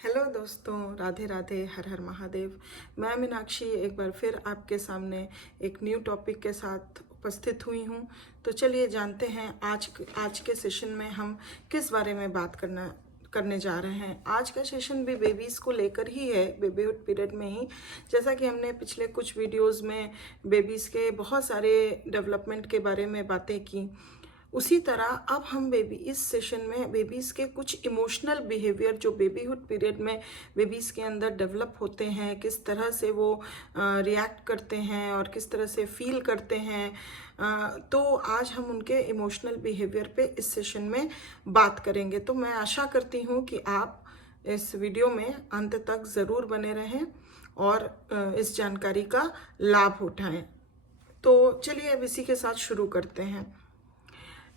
Hello दोस्तों, राधे राधे, हर हर महादेव। मैं मीनाक्षी एक बार फिर आपके सामने एक न्यू टॉपिक के साथ उपस्थित हुई हूँ। तो चलिए जानते हैं आज के सेशन में हम किस बारे में बात करने जा रहे हैं। आज का सेशन भी बेबीज़ को लेकर ही है, बेबीहुड पीरियड में ही। जैसा कि हमने पिछले कुछ वीडियोस में बेबीज़ के बहुत सारे डेवलपमेंट के बारे में बातें की, उसी तरह अब हम इस सेशन में बेबीज़ के कुछ इमोशनल बिहेवियर जो बेबीहुड पीरियड में बेबीज़ के अंदर डेवलप होते हैं, किस तरह से वो रिएक्ट करते हैं और किस तरह से फील करते हैं, तो आज हम उनके इमोशनल बिहेवियर पे इस सेशन में बात करेंगे। तो मैं आशा करती हूँ कि आप इस वीडियो में अंत तक ज़रूर बने रहें और इस जानकारी का लाभ उठाएं। तो चलिए अब इसी के साथ शुरू करते हैं।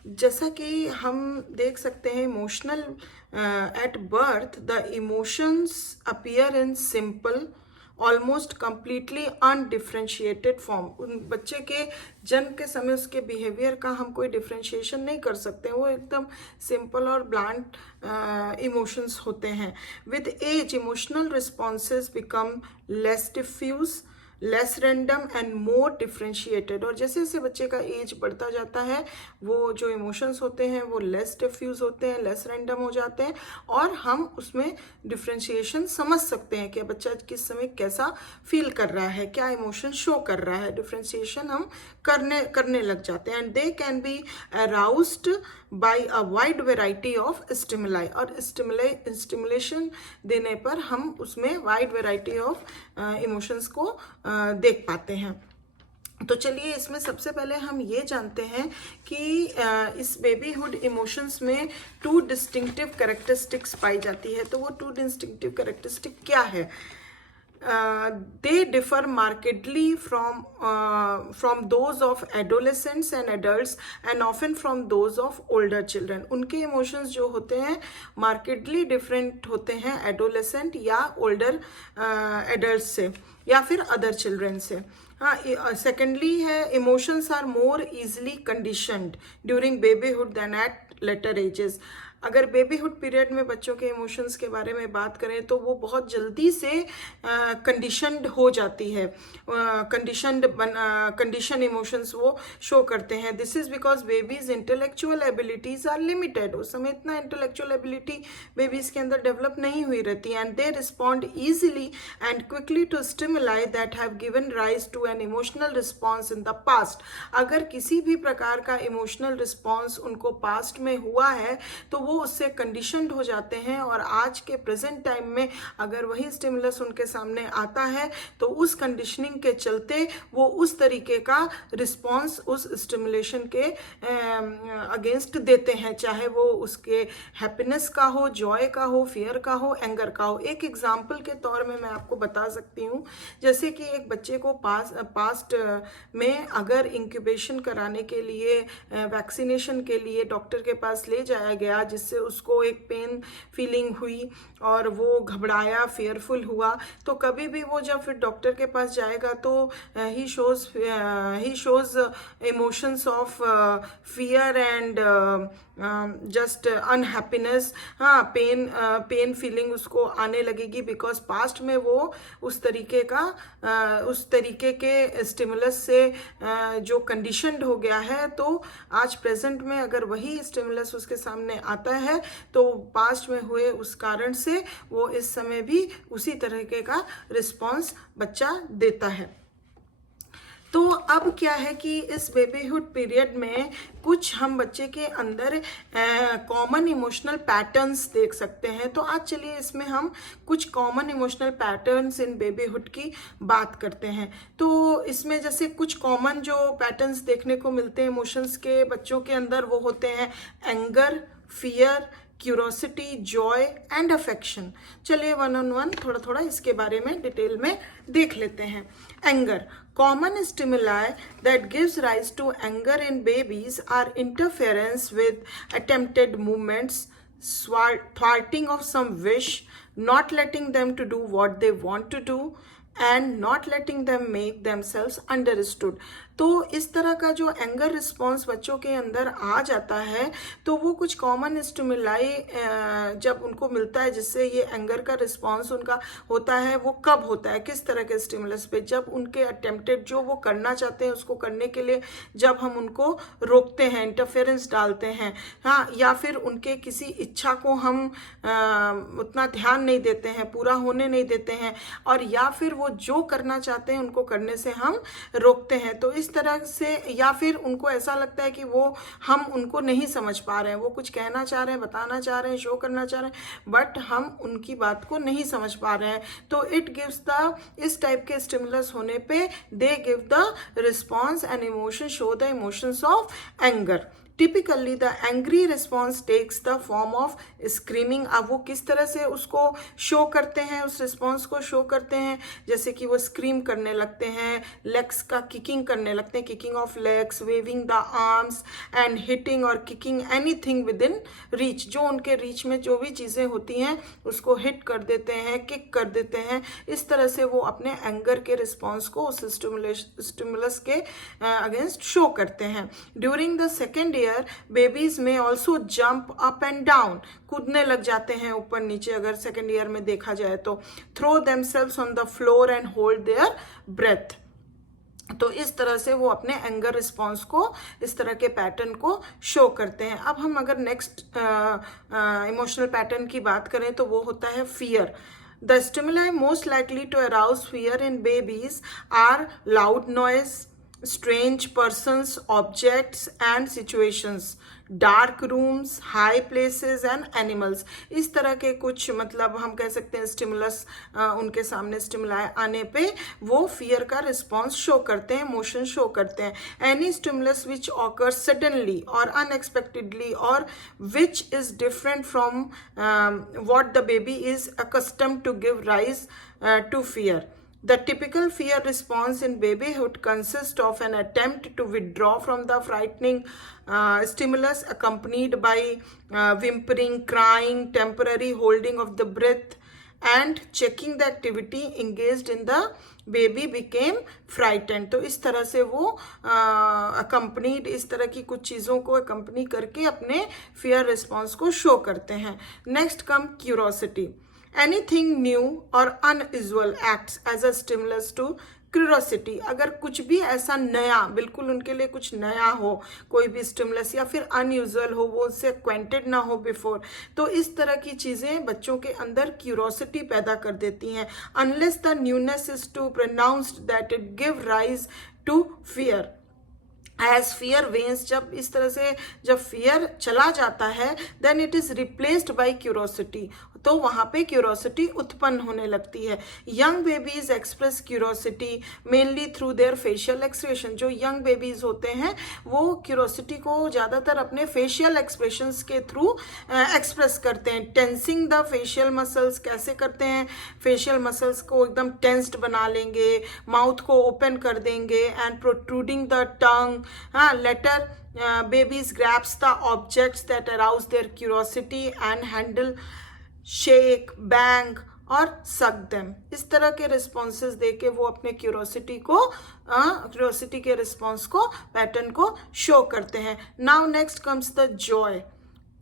जैसा कि हम देख सकते हैं, emotional at birth the emotions appear in simple almost completely undifferentiated form. उन बच्चे के जन्म के समय उसके बिहेवियर का हम कोई डिफ्रेंशिएशन नहीं कर सकते, वो एकदम सिंपल और ब्लैंट इमोशंस होते हैं। With age emotional responses become less diffuse, less random and more differentiated. और जैसे जैसे बच्चे का एज बढ़ता जाता है, वो जो इमोशंस होते हैं वो लेस डिफ्यूज होते हैं, लेस रैंडम हो जाते हैं, और हम उसमें डिफ्रेंशिएशन समझ सकते हैं कि बच्चा किस समय कैसा फील कर रहा है, क्या इमोशन शो कर रहा है। डिफ्रेंशिएशन हम करने लग जाते हैं। And they can be aroused by a wide variety of stimuli. और स्टिमुलेशन देने पर हम उसमें वाइड वेराइटी ऑफ इमोशंस को देख पाते हैं। तो चलिए इसमें सबसे पहले हम ये जानते हैं कि इस बेबीहुड इमोशंस में 2 डिस्टिंक्टिव कैरेक्टरिस्टिक्स पाई जाती है। तो वो 2 डिस्टिंक्टिव कैरेक्टरिस्टिक क्या है? They differ markedly from those of adolescents and adults and often from those of older children. उनके emotions जो होते हैं markedly different होते हैं adolescent या older adults से या फिर other children से। हाँ, सेकेंडली है emotions are more easily conditioned during babyhood than at later ages. अगर बेबीहुड पीरियड में बच्चों के इमोशंस के बारे में बात करें तो वो बहुत जल्दी से कंडीशनड हो जाती है, कंडीशन इमोशंस वो शो करते हैं। This is because babies intellectual abilities are limited. उस समय इतना इंटेलेक्चुअल एबिलिटी बेबीज के अंदर डेवलप नहीं हुई रहती, and they respond easily and quickly to stimuli that have given rise to an emotional response in the past. अगर किसी भी प्रकार का इमोशनल रिस्पॉन्स उनको पास्ट में हुआ है तो वो उससे कंडीशनड हो जाते हैं, और आज के प्रेजेंट टाइम में अगर वही स्टिमुलस उनके सामने आता है तो उस कंडीशनिंग के चलते वो उस तरीके का रिस्पॉन्स उस स्टिमुलेशन के अगेंस्ट देते हैं, चाहे वो उसके हैप्पीनेस का हो, जॉय का हो, फियर का हो, एंगर का हो। एक एग्जाम्पल के तौर में मैं आपको बता सकती हूँ, जैसे कि एक बच्चे को पास्ट में अगर इंक्यूबेशन कराने के लिए, वैक्सीनेशन के लिए डॉक्टर के पास ले जाया गया, जिससे उसको एक पेन फीलिंग हुई और वो घबराया, फेयरफुल हुआ, तो कभी भी वो जब फिर डॉक्टर के पास जाएगा तो ही shows emotions of fear and just unhappiness. हाँ, पेन फीलिंग उसको आने लगेगी, बिकॉज पास्ट में वो उस तरीके के स्टिमुलस से जो कंडीशनड हो गया है। तो आज प्रेजेंट में अगर वही स्टिमुलस उसके सामने आता है तो पास्ट में हुए उस कारण से वो इस समय भी उसी तरीके का रिस्पॉन्स बच्चा देता है। तो अब क्या है कि इस बेबीहुड पीरियड में कुछ हम बच्चे के अंदर कॉमन इमोशनल पैटर्न्स देख सकते हैं। तो आज चलिए इसमें हम कुछ common emotional patterns in babyhood की बात करते हैं। तो इसमें जैसे कुछ कॉमन जो पैटर्न्स देखने को मिलते हैं इमोशंस के बच्चों के अंदर, वो होते हैं anger, fear, curiosity, Joy and affection. चलिए वन ऑन वन थोड़ा थोड़ा इसके बारे में डिटेल में देख लेते हैं। Anger, common stimuli that gives rise to anger in babies are interference with attempted movements, thwarting of some wish, not letting them to do what they want to do, and not letting them make themselves understood. तो इस तरह का जो anger response बच्चों के अंदर आ जाता है, तो वो कुछ कॉमन स्टिमुलाई जब उनको मिलता है जिससे ये एंगर का रिस्पॉन्स उनका होता है, वो कब होता है, किस तरह के स्टिमुलस पे, जब उनके अटेम्प्टेड जो वो करना चाहते हैं उसको करने के लिए जब हम उनको रोकते हैं, इंटरफेरेंस डालते हैं, हाँ, या फिर उनके किसी इच्छा को हम उतना ध्यान नहीं देते हैं, पूरा होने नहीं देते हैं, और या फिर वो जो करना चाहते हैं उनको करने से हम रोकते हैं। तो इस तरह से, या फिर उनको ऐसा लगता है कि वो हम उनको नहीं समझ पा रहे हैं, वो कुछ कहना चाह रहे हैं, बताना चाह रहे हैं, शो करना चाह रहे हैं, बट हम उनकी बात को नहीं समझ पा रहे हैं। तो इट गिव्स द, इस टाइप के स्टिमुलस होने पे they give the response and emotion, show the emotions of anger. Typically the angry response takes the form of screaming. अब वो किस तरह से उसको शो करते हैं, उस रिस्पॉन्स को शो करते हैं, जैसे कि वो स्क्रीम करने लगते हैं, लेग्स का किकिंग करने लगते हैं, kicking of legs, waving the arms and hitting और kicking anything within reach. जो उनके रीच में जो भी चीज़ें होती हैं उसको हिट कर देते हैं, किक कर देते हैं। इस तरह से वो अपने एंगर के रिस्पॉन्स को उस स्टिमुलस के अगेंस्ट शो करते हैं। ड्यूरिंग द सेकेंड बेबीज में also jump up and down, कूदने लग जाते हैं ऊपर नीचे, अगर सेकेंड ईयर में देखा जाए तो। Throw themselves on the floor and hold their breath. तो इस तरह से वो अपने एंगर रिस्पॉन्स को, इस तरह के पैटर्न को शो करते हैं। अब हम अगर नेक्स्ट इमोशनल पैटर्न की बात करें तो वो होता है fear. The stimuli most likely to arouse fear in babies are loud noise, strange persons, objects and situations, dark rooms, high places and animals। इस तरह के कुछ, मतलब हम कह सकते हैं स्टिमुलस उनके सामने स्टिमुलाई आने पे वो फियर का रिस्पॉन्स शो करते हैं, इमोशन शो करते हैं। Any stimulus which occurs suddenly और अनएक्सपेक्टेडली और which is different from what the baby is accustomed to give rise to fear। The typical fear response in babyhood consists of an attempt to withdraw from the frightening stimulus, accompanied by whimpering, crying, temporary holding of the breath, and checking the activity engaged in the baby became frightened। तो इस तरह से वो accompanied, इस तरह की कुछ चीज़ों को accompany करके अपने fear response को show करते हैं। Next come curiosity। Anything new or unusual acts as a stimulus to curiosity। अगर कुछ भी ऐसा नया, बिल्कुल उनके लिए कुछ नया हो, कोई भी स्टिमुलस, या फिर अनयूजुअल हो, वो उससे एक्वेंटेड ना हो बिफोर, तो इस तरह की चीज़ें बच्चों के अंदर क्यूरोसिटी पैदा कर देती हैं। Unless the newness is too pronounced that it give rise to fear. As fear wanes, जब इस तरह से जब फियर चला जाता है, then it is replaced by curiosity, तो वहाँ पे क्यूरोसिटी उत्पन्न होने लगती है। Young babies express curiosity mainly through their facial expression. जो यंग बेबीज होते हैं वो क्यूरोसिटी को ज़्यादातर अपने फेशियल एक्सप्रेशंस के थ्रू एक्सप्रेस करते हैं। टेंसिंग द फेशियल मसल्स, कैसे करते हैं, फेशियल मसल्स को एकदम टेंस्ड बना लेंगे, माउथ को ओपन कर देंगे, एंड प्रोट्रूडिंग द टंग। हाँ, letter babies grabs the objects that arouse their curiosity and handle, shake, bang और suck them। इस तरह के रिस्पॉन्सेज देके वो अपने क्यूरोसिटी के रिस्पॉन्स को, पैटर्न को शो करते हैं। Now next comes the Joy.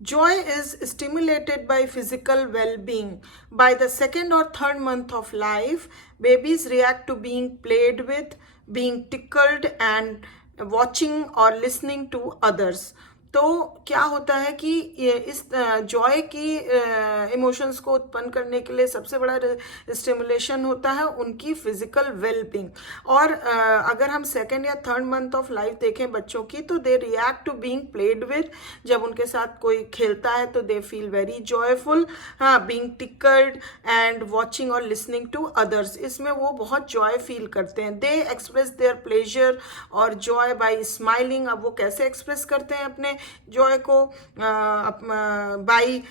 Joy is stimulated by physical well-being. By the second or third month of life, babies react to being played with, being tickled, and watching or listening to others। तो क्या होता है कि ये इस Joy की emotions को उत्पन्न करने के लिए सबसे बड़ा स्टिमुलेशन होता है उनकी फिजिकल वेलबींग। और अगर हम सेकेंड या थर्ड मंथ ऑफ लाइफ देखें बच्चों की, तो they react to being played with. जब उनके साथ कोई खेलता है तो दे फील वेरी जॉयफुल। हाँ, बीइंग टिकल्ड एंड वॉचिंग और लिसनिंग टू अदर्स, इसमें वो बहुत जॉय फील करते हैं। दे एक्सप्रेस देयर प्लेजर और जॉय बाय स्माइलिंग। अब वो कैसे एक्सप्रेस करते हैं अपने जॉय को, by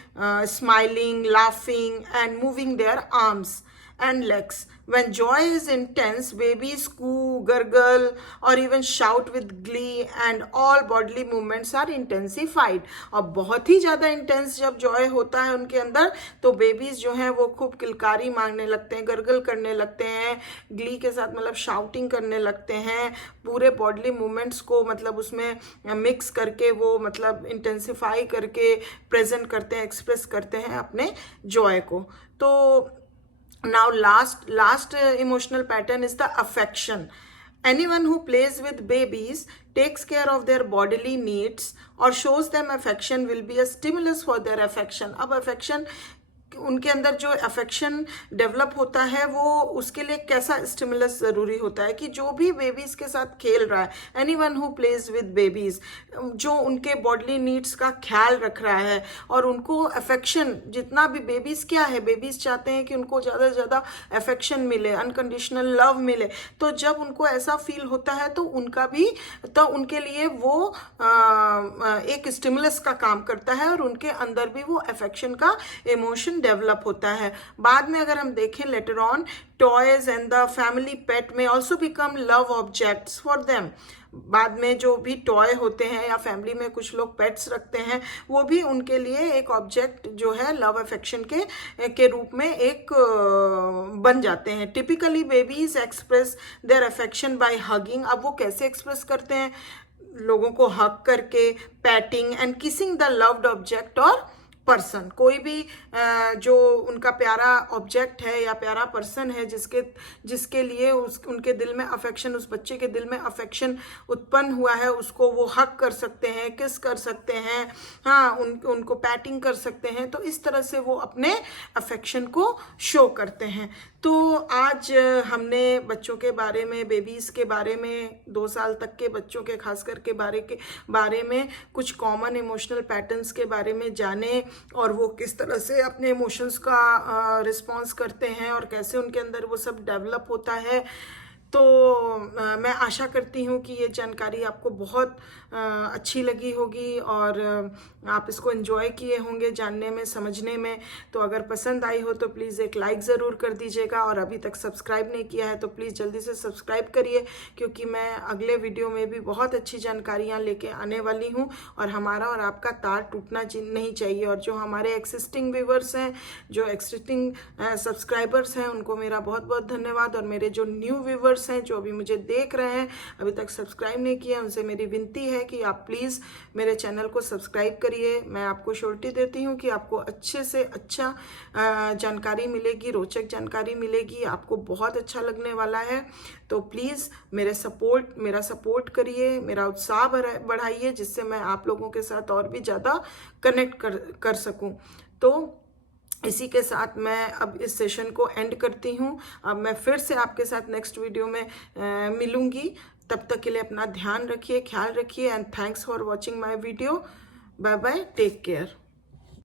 smiling, laughing and moving their arms and legs. When joy is intense, babies coo, gurgle, or even shout with glee, and all bodily movements are intensified. और बहुत ही ज़्यादा इंटेंस जब जॉय होता है उनके अंदर, तो बेबीज जो हैं वो खूब किलकारी मारने लगते हैं, गरगल करने लगते हैं, ग्ली के साथ मतलब शाउटिंग करने लगते हैं, पूरे बॉडली मूवमेंट्स को मतलब उसमें मिक्स करके वो मतलब इंटेंसिफाई करके प्रेजेंट करते हैं, एक्सप्रेस करते हैं अपने जॉय को. तो now last emotional pattern is the affection. Anyone who plays with babies, takes care of their bodily needs or shows them affection will be a stimulus for their affection. अब affection उनके अंदर जो affection develop होता है वो उसके लिए कैसा स्टिमुलस ज़रूरी होता है कि जो भी बेबीज़ के साथ खेल रहा है, anyone who plays with babies, जो उनके बॉडली नीड्स का ख्याल रख रहा है और उनको अफेक्शन जितना भी, बेबीज़ क्या है, बेबीज़ चाहते हैं कि उनको ज़्यादा से ज़्यादा अफेक्शन मिले, अनकंडीशनल लव मिले. तो जब उनको ऐसा फील होता है तो उनका भी, तो उनके लिए वो एक स्टिमुलस का काम करता है और उनके अंदर भी वो अफेक्शन का इमोशन डेवलप होता है. बाद में अगर हम देखें later on, toys and the family pet में also become love objects for them. बाद में जो भी टॉय होते हैं या फैमिली में कुछ लोग पेट्स रखते हैं, वो भी उनके लिए एक ऑब्जेक्ट जो है लव अफेक्शन के रूप में एक बन जाते हैं. Typically babies express their affection by hugging. अब वो कैसे एक्सप्रेस करते हैं? लोगों को हग करके, patting and kissing the loved object और पर्सन. कोई भी जो उनका प्यारा ऑब्जेक्ट है या प्यारा पर्सन है जिसके लिए उनके दिल में अफेक्शन, उस बच्चे के दिल में अफेक्शन उत्पन्न हुआ है, उसको वो हक कर सकते हैं, किस कर सकते हैं, हाँ उनको पैटिंग कर सकते हैं. तो इस तरह से वो अपने अफेक्शन को शो करते हैं. तो आज हमने बच्चों के बारे में, बेबीज़ के बारे में, 2 साल तक के बच्चों के खासकर के बारे में कुछ कॉमन इमोशनल पैटर्न्स के बारे में जाने और वो किस तरह से अपने इमोशंस का रिस्पॉन्स करते हैं और कैसे उनके अंदर वो सब डेवलप होता है. तो मैं आशा करती हूँ कि ये जानकारी आपको बहुत अच्छी लगी होगी और आप इसको एंजॉय किए होंगे जानने में, समझने में. तो अगर पसंद आई हो तो प्लीज़ एक लाइक ज़रूर कर दीजिएगा और अभी तक सब्सक्राइब नहीं किया है तो प्लीज़ जल्दी से सब्सक्राइब करिए, क्योंकि मैं अगले वीडियो में भी बहुत अच्छी जानकारियाँ लेके आने वाली हूँ और हमारा और आपका तार टूटना नहीं चाहिए. और जो हमारे एक्सिस्टिंग व्यूवर्स हैं, जो एक्सिस्टिंग सब्सक्राइबर्स हैं, उनको मेरा बहुत बहुत धन्यवाद. और मेरे जो न्यू व्यूवर्स हैं जो अभी मुझे देख रहे हैं, अभी तक सब्सक्राइब नहीं किया, उनसे मेरी विनती है कि आप प्लीज़ मेरे चैनल को सब्सक्राइब करिए. मैं आपको श्योरिटी देती हूँ कि आपको अच्छे से अच्छा जानकारी मिलेगी, रोचक जानकारी मिलेगी, आपको बहुत अच्छा लगने वाला है. तो प्लीज़ मेरा सपोर्ट करिए, मेरा उत्साह बढ़ाइए, जिससे मैं आप लोगों के साथ और भी ज़्यादा कनेक्ट कर सकूँ. तो इसी के साथ मैं अब इस सेशन को एंड करती हूँ. अब मैं फिर से आपके साथ नेक्स्ट वीडियो में मिलूँगी. तब तक के लिए अपना ध्यान रखिए, ख्याल रखिए and thanks for watching my video. Bye bye, take care.